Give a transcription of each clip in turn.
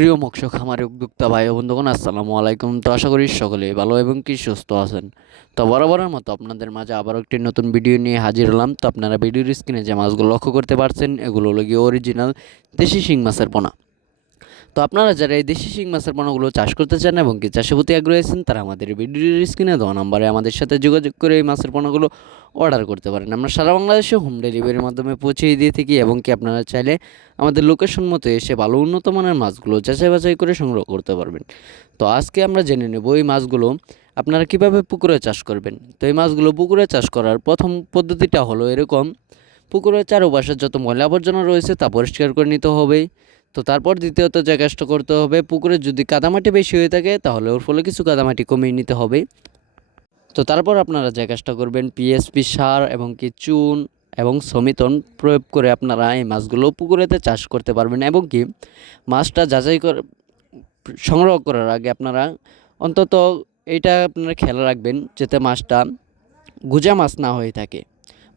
প্রিয় মৎস্য খামারে উদ্যোক্তা ভাই বন্ধুগণ, আসসালামু আলাইকুম। তো আশা করি সকলে ভালো এবং কি সুস্থ আছেন। তো বরাবরের মতো আপনাদের মাঝে আবারও একটি নতুন ভিডিও নিয়ে হাজির হলাম। তো আপনারা ভিডিওর স্ক্রিনে যে মাছগুলো লক্ষ্য করতে পারছেন, এগুলো হলো গিয়ে অরিজিনাল দেশি শিং মাছের পোনা। তো আপনারা যারা এই দেশি শিং মাছের পোনাগুলো চাষ করতে চান এবং কি চাষের প্রতি আগ্রহী আছেন, তারা আমাদের ভিডিওর স্ক্রিনে দেওয়া নাম্বারে আমাদের সাথে যোগাযোগ করে এই মাছের পোনাগুলো অর্ডার করতে পারেন। আমরা সারা বাংলাদেশে হোম ডেলিভারির মাধ্যমে পৌঁছিয়ে দিয়ে থাকি এবং কি আপনারা চাইলে আমাদের লোকেশন মতো এসে ভালো উন্নত মানের মাছগুলো যাচাই বাছাই করে সংগ্রহ করতে পারবেন। তো আজকে আমরা জেনে নেব এই মাছগুলো আপনারা কীভাবে পুকুরে চাষ করবেন? তো এই মাছগুলো পুকুরে চাষ করার প্রথম পদ্ধতিটা হলো এরকম, পুকুরের চারপাশে যত ময়লা আবর্জনা রয়েছে তা পরিষ্কার করে নিতে হবে। তো তারপর দ্বিতীয়ত যে কাজটা করতে হবে, পুকুরে যদি কাদামাটি বেশি হয়ে থাকে, তাহলে ওর ফলে কিছু কাদামাটি কমিয়ে নিতে হবে। তো তারপর আপনারা যে কাজটা করবেন পিএসপি সার এবং কি চুন এবং সমিতন প্রয়োগ করে আপনারা এই মাছগুলো পুকুরেতে চাষ করতে পারবেন এবং কি মাছটা যাচাই করে, সংগ্রহ করার আগে আপনারা অন্তত এটা আপনারা খেয়াল রাখবেন, যাতে মাছটা গুজা মাছ না হয়ে থাকে।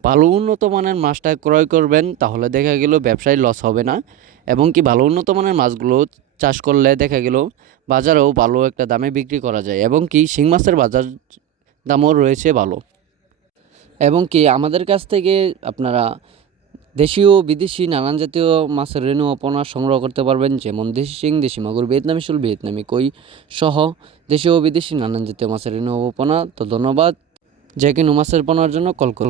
ভালো উন্নত মানের মাছটা ক্রয় করবেন, তাহলে দেখা গেল ব্যবসায় লস হবে না। এবং কি ভালো উন্নত মানের মাছগুলো চাষ করলে দেখা গেল বাজারেও ভালো একটা দামে বিক্রি করা যায় এবং কি শিং মাছের বাজার দামও রয়েছে ভালো। এবং কি আমাদের কাছ থেকে আপনারা দেশীয় বিদেশি নানান জাতীয় মাছের রেণু অপনা সংগ্রহ করতে পারবেন, যেমন দেশি শিং, দেশি মাগুর, ভিয়েতনামি শুল, ভিয়েতনামি কই সহ দেশীয় বিদেশি নানান জাতীয় মাছের রেণু অপনা তো ধন্যবাদ। যে কোনো মাছের পোনার জন্য কল করুন।